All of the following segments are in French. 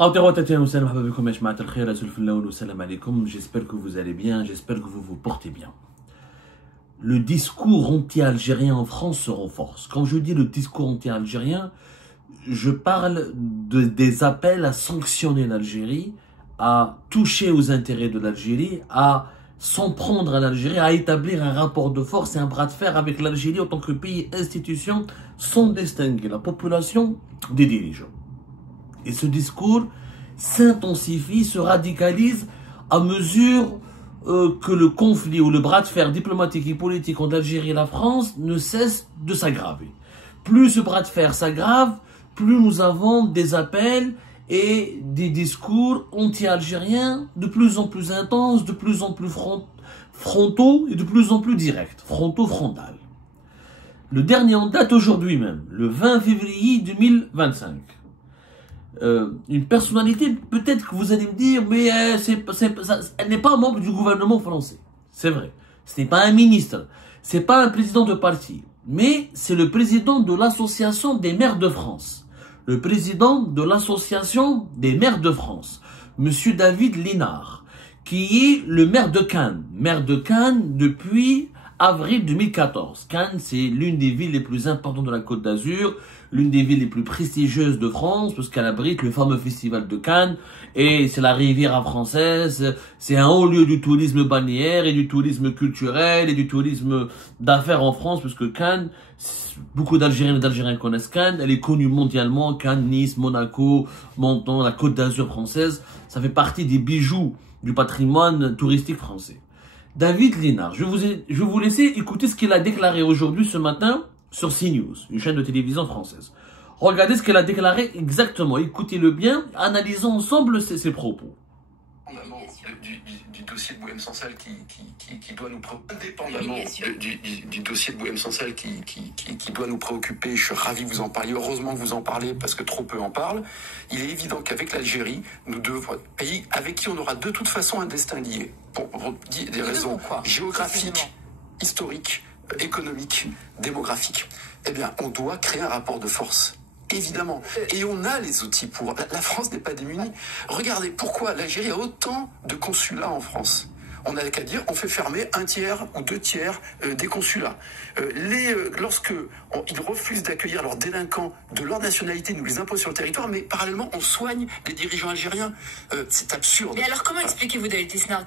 J'espère que vous allez bien, j'espère que vous vous portez bien. Le discours anti-algérien en France se renforce. Quand je dis le discours anti-algérien, je parle des appels à sanctionner l'Algérie, à toucher aux intérêts de l'Algérie, à s'en prendre à l'Algérie, à établir un rapport de force et un bras de fer avec l'Algérie en tant que pays institution, sans distinguer la population des dirigeants. Et ce discours s'intensifie, se radicalise à mesure que le conflit ou le bras de fer diplomatique et politique entre l'Algérie et la France ne cesse de s'aggraver. Plus ce bras de fer s'aggrave, plus nous avons des appels et des discours anti-algériens de plus en plus intenses, de plus en plus frontaux et de plus en plus directs, frontal. Le dernier en date aujourd'hui même, le 20 février 2025. Une personnalité, peut-être que vous allez me dire, mais elle n'est pas membre du gouvernement français. C'est vrai. Ce n'est pas un ministre. C'est pas un président de parti. Mais c'est le président de l'association des maires de France. Le président de l'association des maires de France. Monsieur David Linard. Qui est le maire de Cannes. Maire de Cannes depuis avril 2014. Cannes, c'est l'une des villes les plus importantes de la Côte d'Azur, l'une des villes les plus prestigieuses de France, parce qu'elle abrite le fameux festival de Cannes, et c'est la Riviera française, c'est un haut lieu du tourisme balnéaire, et du tourisme culturel, et du tourisme d'affaires en France, parce que Cannes, beaucoup d'Algériens et d'Algériens connaissent Cannes, elle est connue mondialement, Cannes, Nice, Monaco, Menton, la Côte d'Azur française, ça fait partie des bijoux du patrimoine touristique français. David Linard, je vais vous laisser écouter ce qu'il a déclaré aujourd'hui, ce matin, sur CNews, une chaîne de télévision française. Regardez ce qu'il a déclaré exactement, écoutez-le bien, analysons ensemble ses propos. Du dossier de Bouhem Sansal qui doit nous préoccuper, indépendamment du dossier de Bouhem Sansal qui doit nous préoccuper, je suis ravi que vous en parliez, heureusement que vous en parlez parce que trop peu en parlent. Il est évident qu'avec l'Algérie, nous devons être un pays avec qui on aura de toute façon un destin lié, pour des raisons géographiques, historiques, économiques, démographiques. Eh bien, on doit créer un rapport de force. Évidemment. Et on a les outils pour... La France n'est pas démunie. Regardez, pourquoi l'Algérie a autant de consulats en France? On n'a qu'à dire, on fait fermer 1/3 ou 2/3 des consulats. Lorsque ils refusent d'accueillir leurs délinquants de leur nationalité, nous les imposent sur le territoire, mais parallèlement, on soigne les dirigeants algériens. C'est absurde. Mais alors, comment expliquez-vous, David Linard,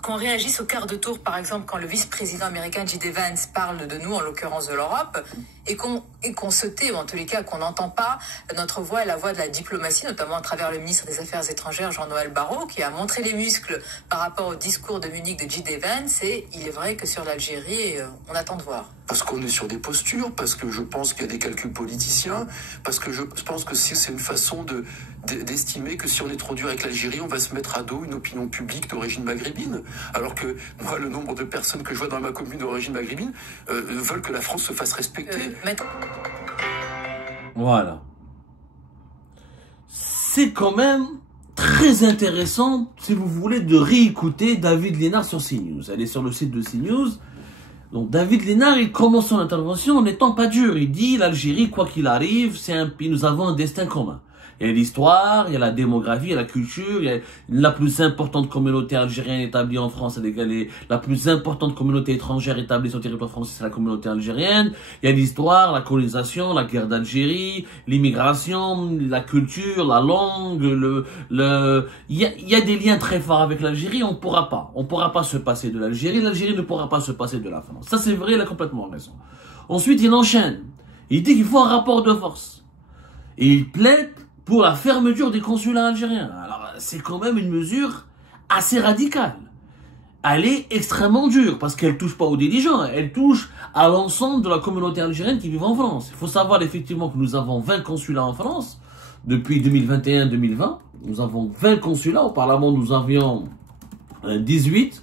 qu'on réagisse au quart de tour, par exemple, quand le vice-président américain J.D. Vance parle de nous, en l'occurrence de l'Europe, et qu'on se tait, ou en tous les cas qu'on n'entend pas notre voix et la voix de la diplomatie, notamment à travers le ministre des Affaires étrangères Jean-Noël Barrot, qui a montré les muscles par rapport au discours de Munich de J.D. Vance, et il est vrai que sur l'Algérie, on attend de voir. Parce qu'on est sur des postures, parce que je pense qu'il y a des calculs politiciens, parce que je pense que c'est une façon d'estimer que si on est trop dur avec l'Algérie, on va se mettre à dos une opinion publique d'origine maghrébine. Alors que moi, le nombre de personnes que je vois dans ma commune d'origine maghrébine veulent que la France se fasse respecter. Voilà. C'est quand même très intéressant, si vous voulez, de réécouter David Linard sur CNews. Elle est sur le site de CNews. Donc David Linard, il commence son intervention en n'étant pas dur. Il dit l'Algérie, quoi qu'il arrive, c'est un pays, nous avons un destin commun. Il y a l'histoire, il y a la démographie, il y a la culture, il y a la plus importante communauté algérienne établie en France, la plus importante communauté étrangère établie sur le territoire français, c'est la communauté algérienne. Il y a l'histoire, la colonisation, la guerre d'Algérie, l'immigration, la culture, la langue, il y a des liens très forts avec l'Algérie, on pourra pas se passer de l'Algérie ne pourra pas se passer de la France. Ça c'est vrai, il a complètement raison. Ensuite, il enchaîne. Il dit qu'il faut un rapport de force. Et il plaide pour la fermeture des consulats algériens. Alors, c'est quand même une mesure assez radicale. Elle est extrêmement dure, parce qu'elle touche pas aux dirigeants, elle touche à l'ensemble de la communauté algérienne qui vit en France. Il faut savoir effectivement que nous avons 20 consulats en France, depuis 2021-2020. Nous avons 20 consulats, auparavant nous avions 18.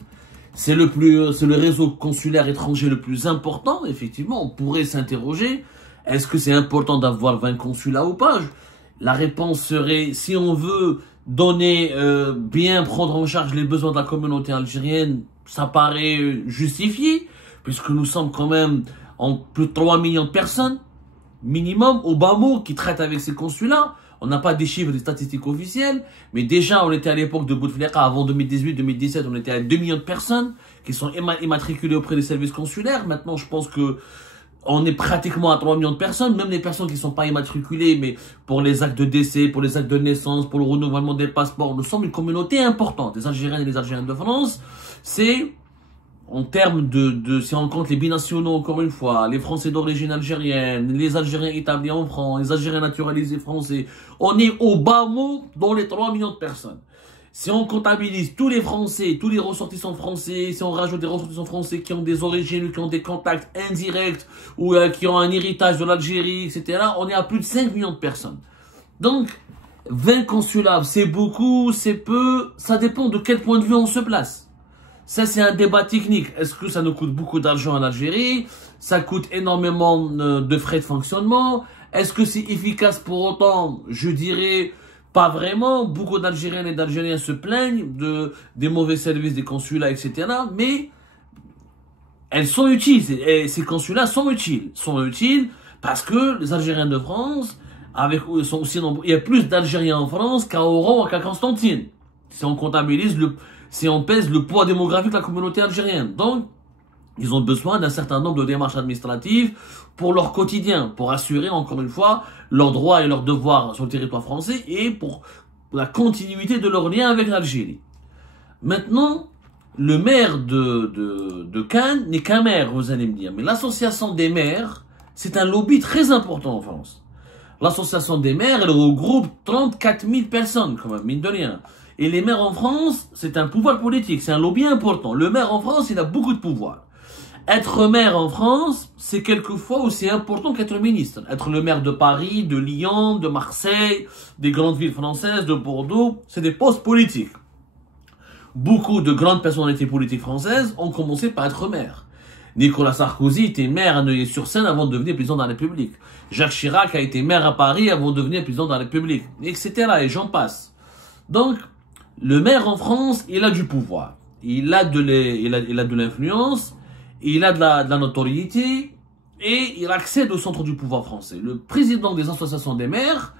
C'est le réseau consulaire étranger le plus important, effectivement. On pourrait s'interroger, est-ce que c'est important d'avoir 20 consulats ou pas? La réponse serait, si on veut donner, bien prendre en charge les besoins de la communauté algérienne, ça paraît justifié, puisque nous sommes quand même en plus de 3 millions de personnes, minimum, au bas mot, qui traitent avec ces consulats. On n'a pas des chiffres, des statistiques officielles, mais déjà, on était à l'époque de Bouteflika, avant 2018-2017, on était à 2 millions de personnes qui sont immatriculées auprès des services consulaires. Maintenant, je pense que on est pratiquement à 3 millions de personnes, même les personnes qui ne sont pas immatriculées, mais pour les actes de décès, pour les actes de naissance, pour le renouvellement des passeports, nous sommes une communauté importante. Les Algériens et les Algériennes de France, c'est, en termes si on compte les binationaux, encore une fois, les Français d'origine algérienne, les Algériens établis en France, les Algériens naturalisés français, on est au bas mot dans les 3 millions de personnes. Si on comptabilise tous les Français, tous les ressortissants français, si on rajoute des ressortissants français qui ont des origines, qui ont des contacts indirects, ou qui ont un héritage de l'Algérie, etc., on est à plus de 5 millions de personnes. Donc, 20 consulats, c'est beaucoup, c'est peu, ça dépend de quel point de vue on se place. Ça, c'est un débat technique. Est-ce que ça nous coûte beaucoup d'argent en Algérie? Ça coûte énormément de frais de fonctionnement. Est-ce que c'est efficace pour autant? Je dirais pas vraiment. Beaucoup d'Algériennes et d'Algériens se plaignent des mauvais services des consulats, etc. Mais elles sont utiles. Ces consulats sont utiles. Parce que les Algériens de France, sont aussi nombreux. Il y a plus d'Algériens en France qu'à Oran ou qu'à Constantine. Si on comptabilise si on pèse le poids démographique de la communauté algérienne. Donc, ils ont besoin d'un certain nombre de démarches administratives pour leur quotidien, pour assurer, encore une fois, leurs droits et leurs devoirs sur le territoire français et pour la continuité de leur lien avec l'Algérie. Maintenant, le maire de Cannes n'est qu'un maire, vous allez me dire. Mais l'association des maires, c'est un lobby très important en France. L'association des maires, elle regroupe 34 000 personnes, quand même, mine de rien. Et les maires en France, c'est un pouvoir politique, c'est un lobby important. Le maire en France, il a beaucoup de pouvoir. Être maire en France, c'est quelquefois aussi important qu'être ministre. Être le maire de Paris, de Lyon, de Marseille, des grandes villes françaises, de Bordeaux, c'est des postes politiques. Beaucoup de grandes personnalités politiques françaises ont commencé par être maire. Nicolas Sarkozy était maire à Neuilly-sur-Seine avant de devenir président de la République. Jacques Chirac a été maire à Paris avant de devenir président de la République, etc. Et j'en passe. Donc, le maire en France, il a du pouvoir. Il a de l'influence, il a de la notoriété, et il accède au centre du pouvoir français. Le président des associations des maires,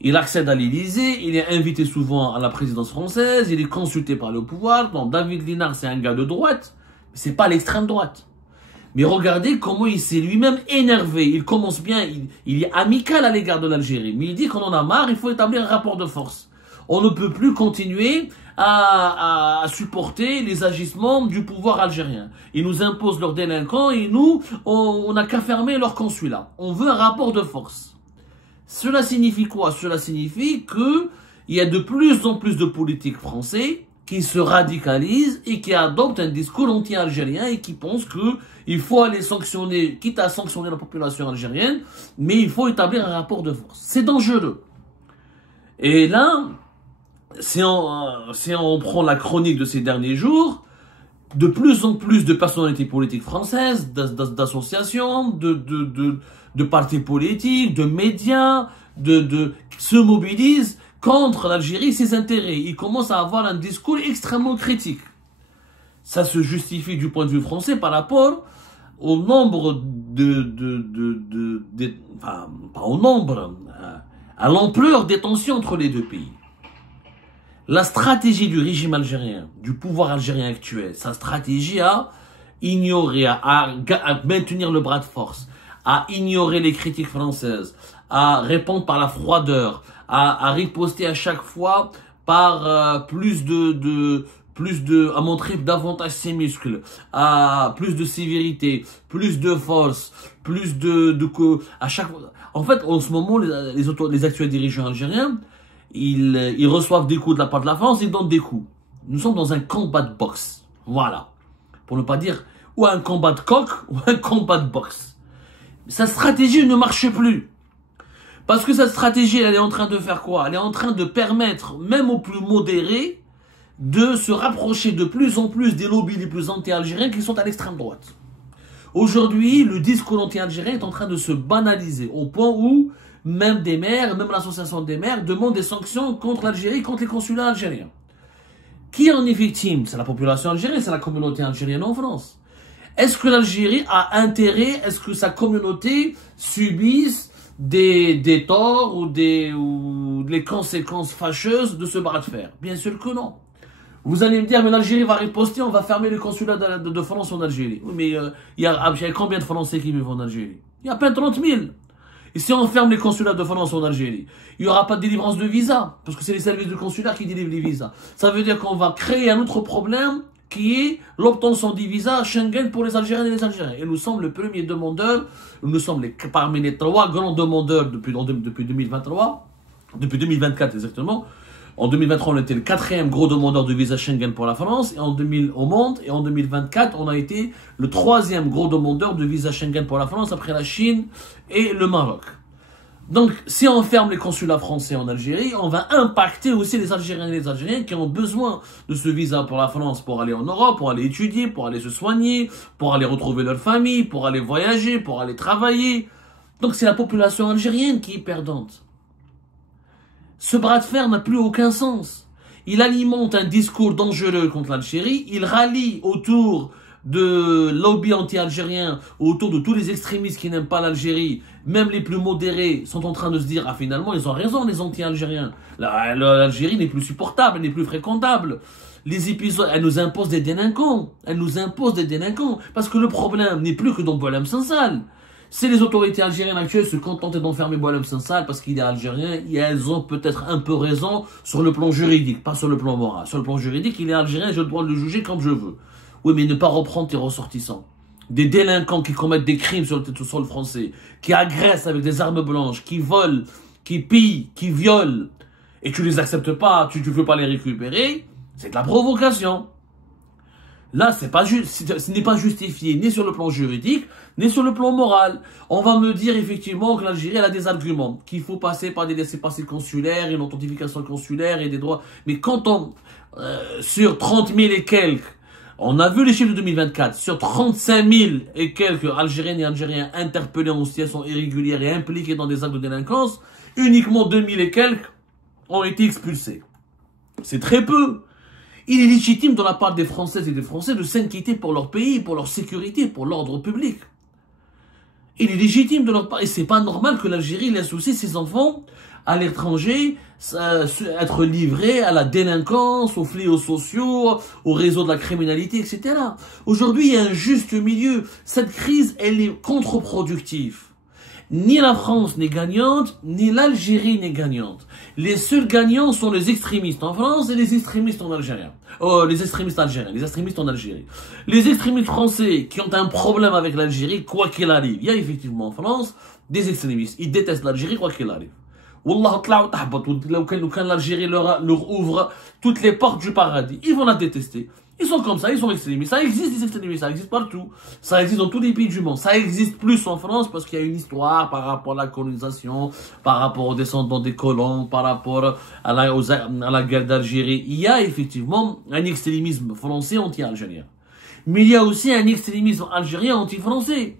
il accède à l'Élysée, il est invité souvent à la présidence française, il est consulté par le pouvoir. Donc, David Linard, c'est un gars de droite, c'est pas l'extrême droite. Mais regardez comment il s'est lui-même énervé. Il commence bien, il est amical à l'égard de l'Algérie. Mais il dit qu'on en a marre, il faut établir un rapport de force. On ne peut plus continuer à supporter les agissements du pouvoir algérien. Ils nous imposent leurs délinquants et nous, on n'a qu'à fermer leur consulat. On veut un rapport de force. Cela signifie quoi? Cela signifie qu'il y a de plus en plus de politiques français qui se radicalisent et qui adoptent un discours anti-algérien et qui pensent qu'il faut aller sanctionner, quitte à sanctionner la population algérienne, mais il faut établir un rapport de force. C'est dangereux. Et là, si on prend la chronique de ces derniers jours, de plus en plus de personnalités politiques françaises, d'associations, de partis politiques, de médias, se mobilisent contre l'Algérie et ses intérêts. Ils commencent à avoir un discours extrêmement critique. Ça se justifie du point de vue français par rapport au nombre enfin, pas au nombre, à l'ampleur des tensions entre les deux pays. La stratégie du régime algérien, du pouvoir algérien actuel, sa stratégie à ignorer, à maintenir le bras de force, à ignorer les critiques françaises, à répondre par la froideur, à riposter à chaque fois par à montrer davantage ses muscles, à plus de sévérité, plus de force, à chaque fois. En fait, en ce moment, les actuels dirigeants algériens, ils reçoivent des coups de la part de la France, ils donnent des coups. Nous sommes dans un combat de boxe. Voilà. Pour ne pas dire ou un combat de coq ou un combat de boxe. Sa stratégie ne marche plus. Parce que cette stratégie, elle est en train de faire quoi? Elle est en train de permettre, même aux plus modérés, de se rapprocher de plus en plus des lobbies les plus anti-algériens qui sont à l'extrême droite. Aujourd'hui, le discours anti-algérien est en train de se banaliser au point où même des maires, même l'association des maires demandent des sanctions contre l'Algérie, contre les consulats algériens. Qui en est victime? C'est la population algérienne, c'est la communauté algérienne en France. Est-ce que l'Algérie a intérêt, est-ce que sa communauté subisse des torts ou les conséquences fâcheuses de ce bras de fer? Bien sûr que non. Vous allez me dire, mais l'Algérie va riposter, on va fermer le consulat de France en Algérie. Oui, mais il y a combien de Français qui vivent en Algérie? Il y a à peine 30 000. Et si on ferme les consulats de France en Algérie, il n'y aura pas de délivrance de visa, parce que c'est les services de consulat qui délivrent les visas. Ça veut dire qu'on va créer un autre problème qui est l'obtention des visas à Schengen pour les Algériens et les Algériens. Et nous sommes le premier demandeur, nous sommes parmi les 3 grands demandeurs depuis 2023, depuis 2024 exactement. En 2023, on était le 4e gros demandeur de visa Schengen pour la France au monde. Et en 2024, on a été le 3e gros demandeur de visa Schengen pour la France après la Chine et le Maroc. Donc, si on ferme les consulats français en Algérie, on va impacter aussi les Algériens et les Algériens qui ont besoin de ce visa pour la France pour aller en Europe, pour aller étudier, pour aller se soigner, pour aller retrouver leur famille, pour aller voyager, pour aller travailler. Donc, c'est la population algérienne qui est perdante. Ce bras de fer n'a plus aucun sens. Il alimente un discours dangereux contre l'Algérie, il rallie autour de lobby anti-algérien, autour de tous les extrémistes qui n'aiment pas l'Algérie, même les plus modérés sont en train de se dire, ah finalement ils ont raison les anti-algériens, l'Algérie n'est plus supportable, elle n'est plus fréquentable. Les épisodes, elle nous impose des délinquants, parce que le problème n'est plus que dans Boualem Sansal. Si les autorités algériennes actuelles se contentaient d'enfermer Boualem Sansal parce qu'il est algérien, et elles ont peut-être un peu raison sur le plan juridique, pas sur le plan moral. Sur le plan juridique, il est algérien, je dois le juger comme je veux. Oui, mais ne pas reprendre tes ressortissants. Des délinquants qui commettent des crimes sur le sol français, qui agressent avec des armes blanches, qui volent, qui pillent, qui violent, et tu les acceptes pas, tu ne veux pas les récupérer, c'est de la provocation. Là, ce n'est pas justifié ni sur le plan juridique, ni sur le plan moral. On va me dire effectivement que l'Algérie elle a des arguments, qu'il faut passer par des laissez-passer consulaires, une authentification consulaire et des droits. Mais quand on, sur 30 000 et quelques, on a vu les chiffres de 2024, sur 35 000 et quelques Algériennes et Algériens interpellés en situation irrégulière et impliqués dans des actes de délinquance, uniquement 2 000 et quelques ont été expulsés. C'est très peu. Il est légitime de la part des Françaises et des Français de s'inquiéter pour leur pays, pour leur sécurité, pour l'ordre public. Il est légitime de leur part, et c'est pas normal que l'Algérie laisse aussi ses enfants à l'étranger, être livrés à la délinquance, aux fléaux sociaux, au réseau de la criminalité, etc. Aujourd'hui, il y a un juste milieu. Cette crise, elle est contre-productive. Ni la France n'est gagnante, ni l'Algérie n'est gagnante. Les seuls gagnants sont les extrémistes en France et les extrémistes en Algérie. Les extrémistes algériens, les extrémistes en Algérie. Les extrémistes français qui ont un problème avec l'Algérie, quoi qu'il arrive. Il y a effectivement en France des extrémistes. Ils détestent l'Algérie, quoi qu'il arrive. Wallah, l'Algérie leur ouvre toutes les portes du paradis. Ils vont la détester. Ils sont comme ça, ils sont extrémistes. Ça existe des extrémistes, ça existe partout. Ça existe dans tous les pays du monde. Ça existe plus en France parce qu'il y a une histoire par rapport à la colonisation, par rapport aux descendants des colons, par rapport à la guerre d'Algérie. Il y a effectivement un extrémisme français anti-algérien. Mais il y a aussi un extrémisme algérien anti-français.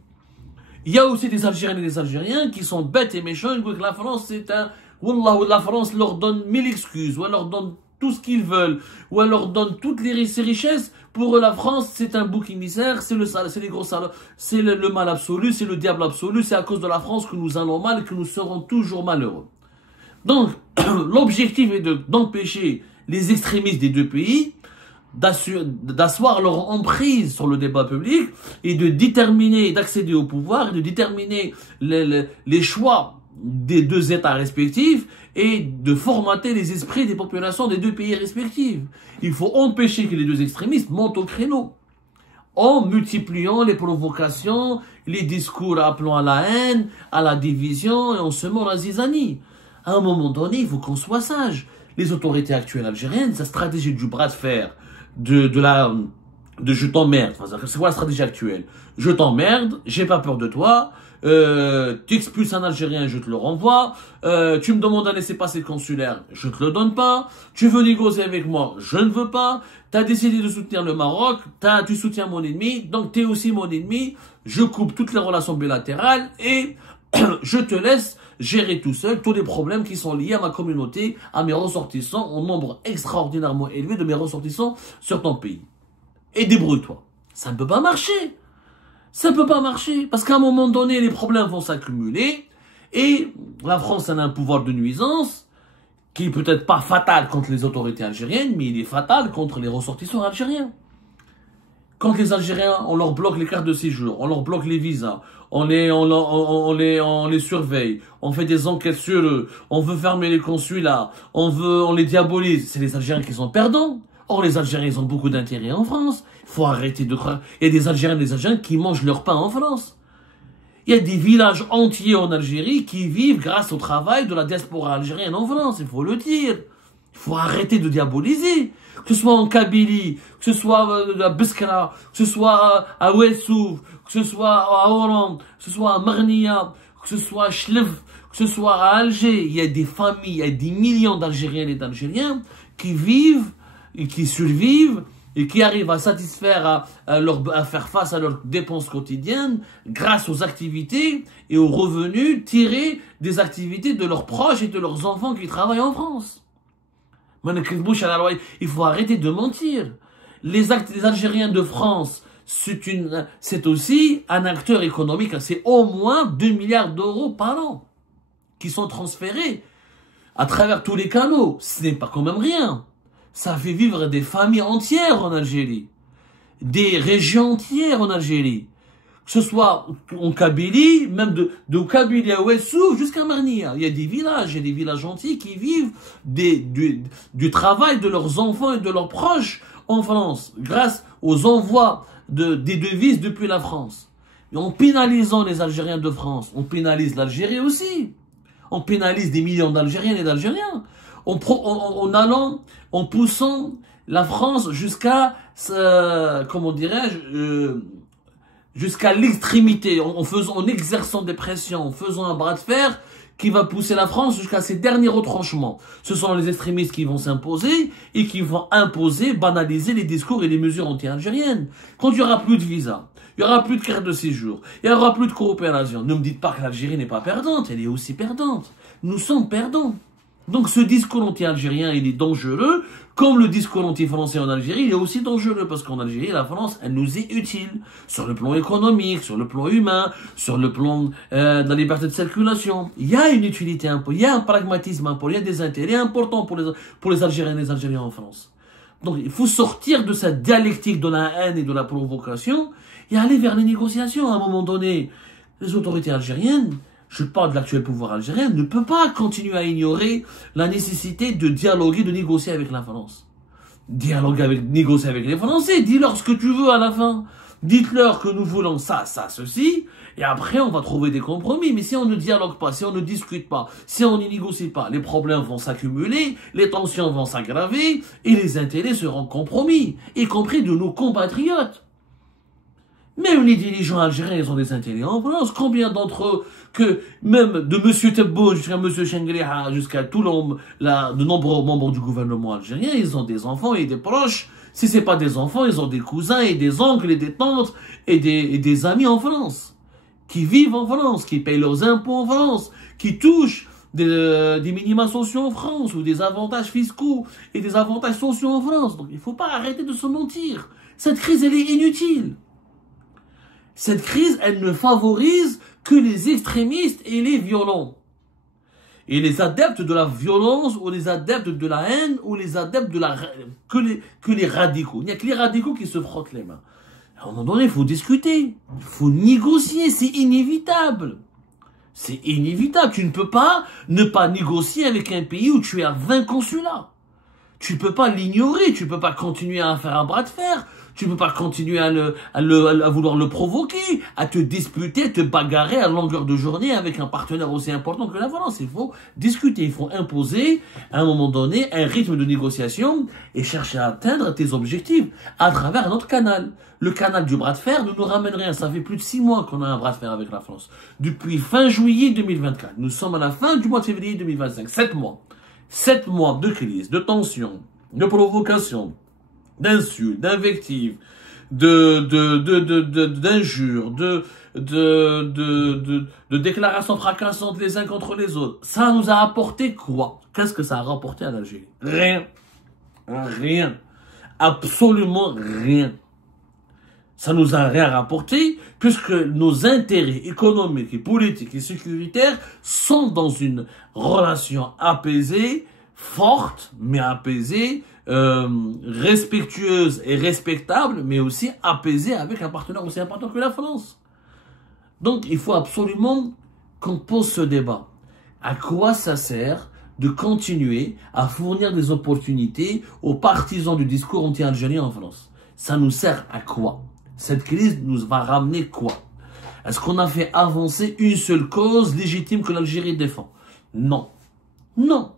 Il y a aussi des Algériens et des Algériens qui sont bêtes et méchants et que la France c'est un... Wallah, la France leur donne 1000 excuses, ou elle leur donne tout ce qu'ils veulent, ou elle leur donne toutes ces richesses. Pour eux, la France, c'est un bouc émissaire, c'est les gros salauds, c'est le mal absolu, c'est le diable absolu, c'est à cause de la France que nous allons mal et que nous serons toujours malheureux. Donc, l'objectif est d'empêcher les extrémistes des deux pays d'asseoir leur emprise sur le débat public et de déterminer, d'accéder au pouvoir et de déterminer les choix des deux États respectifs et de formater les esprits des populations des deux pays respectifs. Il faut empêcher que les deux extrémistes montent au créneau en multipliant les provocations, les discours appelant à la haine, à la division et en semant la zizanie. À un moment donné, il faut qu'on soit sage. Les autorités actuelles algériennes, sa stratégie du bras de fer, de je t'emmerde, c'est quoi la stratégie actuelle? Je t'emmerde, j'ai pas peur de toi, tu expulses un Algérien, je te le renvoie, tu me demandes un laissez-passer consulaire, je te le donne pas, tu veux négocier avec moi, je ne veux pas, tu as décidé de soutenir le Maroc, tu soutiens mon ennemi, donc tu es aussi mon ennemi, je coupe toutes les relations bilatérales et je te laisse gérer tout seul tous les problèmes qui sont liés à ma communauté, à mes ressortissants, au nombre extraordinairement élevé de mes ressortissants sur ton pays. Et débrouille-toi. Ça ne peut pas marcher. Ça ne peut pas marcher. Parce qu'à un moment donné, les problèmes vont s'accumuler Et la France a un pouvoir de nuisance qui est peut-être pas fatal contre les autorités algériennes, mais il est fatal contre les ressortissants algériens. Quand les Algériens, on leur bloque les cartes de séjour, on leur bloque les visas, on les surveille, on fait des enquêtes sur eux, on veut fermer les consulats, on les diabolise, c'est les Algériens qui sont perdants. Or, les Algériens, ils ont beaucoup d'intérêt en France. Il faut arrêter de croire. Il y a des Algériens qui mangent leur pain en France. Il y a des villages entiers en Algérie qui vivent grâce au travail de la diaspora algérienne en France, il faut le dire. Il faut arrêter de diaboliser. Que ce soit en Kabylie, que ce soit à Beskra, que ce soit à Ouessouf, que ce soit à Oran, que ce soit à Marnia, que ce soit à Chlef, que ce soit à Alger. Il y a des familles, il y a des millions d'Algériennes et d'Algériens qui vivent et qui survivent et qui arrivent à satisfaire, à faire face à leurs dépenses quotidiennes grâce aux activités et aux revenus tirés des activités de leurs proches et de leurs enfants qui travaillent en France. Il faut arrêter de mentir. Les Algériens de France, c'est aussi un acteur économique, c'est au moins 2 milliards d'euros par an qui sont transférés à travers tous les canaux. Ce n'est pas quand même rien. Ça fait vivre des familles entières en Algérie, des régions entières en Algérie, que ce soit en Kabylie, même de Kabylie à Ouessouf jusqu'à Marnia. Il y a des villages entiers qui vivent du travail de leurs enfants et de leurs proches en France, grâce aux envois des devises depuis la France. Et en pénalisant les Algériens de France, on pénalise l'Algérie aussi. On pénalise des millions d'Algériennes et d'Algériens. En poussant la France jusqu'à, comment dirais-je, jusqu'à l'extrémité, en exerçant des pressions, en faisant un bras de fer qui va pousser la France jusqu'à ses derniers retranchements. Ce sont les extrémistes qui vont s'imposer et qui vont banaliser les discours et les mesures anti-algériennes. Quand il n'y aura plus de visa, il n'y aura plus de carte de séjour, il n'y aura plus de coopération. Ne me dites pas que l'Algérie n'est pas perdante, elle est aussi perdante. Nous sommes perdants. Donc ce discours anti-algérien, il est dangereux, comme le discours anti-français en Algérie, il est aussi dangereux, parce qu'en Algérie, la France, elle nous est utile, sur le plan économique, sur le plan humain, sur le plan de la liberté de circulation. Il y a une utilité, il y a un pragmatisme, il y a des intérêts importants pour les Algériens et les Algériens en France. Donc il faut sortir de cette dialectique de la haine et de la provocation, et aller vers les négociations. À un moment donné, les autorités algériennes, je parle de l'actuel pouvoir algérien, ne peut pas continuer à ignorer la nécessité de dialoguer, de négocier avec la France. Négocier avec les Français, dis-leur ce que tu veux à la fin. Dites-leur que nous voulons ça, ceci, et après on va trouver des compromis. Mais si on ne dialogue pas, si on ne discute pas, si on ne négocie pas, les problèmes vont s'accumuler, les tensions vont s'aggraver, et les intérêts seront compromis, y compris de nos compatriotes. Même les dirigeants algériens, ils ont des intérêts en France. Combien d'entre eux, même de M. Tebboune jusqu'à M. Chengriha, jusqu'à de nombreux membres du gouvernement algérien, ils ont des enfants et des proches. Si c'est pas des enfants, ils ont des cousins et des oncles et des tantes et des amis en France. Qui vivent en France, qui payent leurs impôts en France, qui touchent des minima sociaux en France, ou des avantages fiscaux et des avantages sociaux en France. Donc il faut pas arrêter de se mentir. Cette crise, elle est inutile. Cette crise, elle ne favorise que les extrémistes et les violents. Et les adeptes de la violence, ou les adeptes de la haine, ou les adeptes que les radicaux. Il n'y a que les radicaux qui se frottent les mains. À un moment donné, il faut discuter. Il faut négocier, c'est inévitable. C'est inévitable. Tu ne peux pas ne pas négocier avec un pays où tu as 20 consulats. Tu ne peux pas l'ignorer, tu ne peux pas continuer à faire un bras de fer. Tu ne peux pas continuer à vouloir le provoquer, à te disputer, te bagarrer à longueur de journée avec un partenaire aussi important que la France. Il faut discuter, il faut imposer à un moment donné un rythme de négociation et chercher à atteindre tes objectifs à travers un autre canal. Le canal du bras de fer ne nous ramène rien. Ça fait plus de 6 mois qu'on a un bras de fer avec la France. Depuis fin juillet 2024. Nous sommes à la fin du mois de février 2025. 7 mois. 7 mois de crise, de tension, de provocation, d'insultes, d'invectives, d'injures, de déclarations fracassantes les uns contre les autres. Ça nous a apporté quoi? Qu'est-ce que ça a rapporté à l'Algérie? Rien. Rien. Absolument rien. Ça nous a rien rapporté, puisque nos intérêts économiques et politiques et sécuritaires sont dans une relation apaisée, forte, mais apaisée, respectueuse et respectable, mais aussi apaisée avec un partenaire aussi important que la France. Donc, il faut absolument qu'on pose ce débat. À quoi ça sert de continuer à fournir des opportunités aux partisans du discours anti-algérien en France? Ça nous sert à quoi? Cette crise nous va ramener quoi? Est-ce qu'on a fait avancer une seule cause légitime que l'Algérie défend? Non. Non.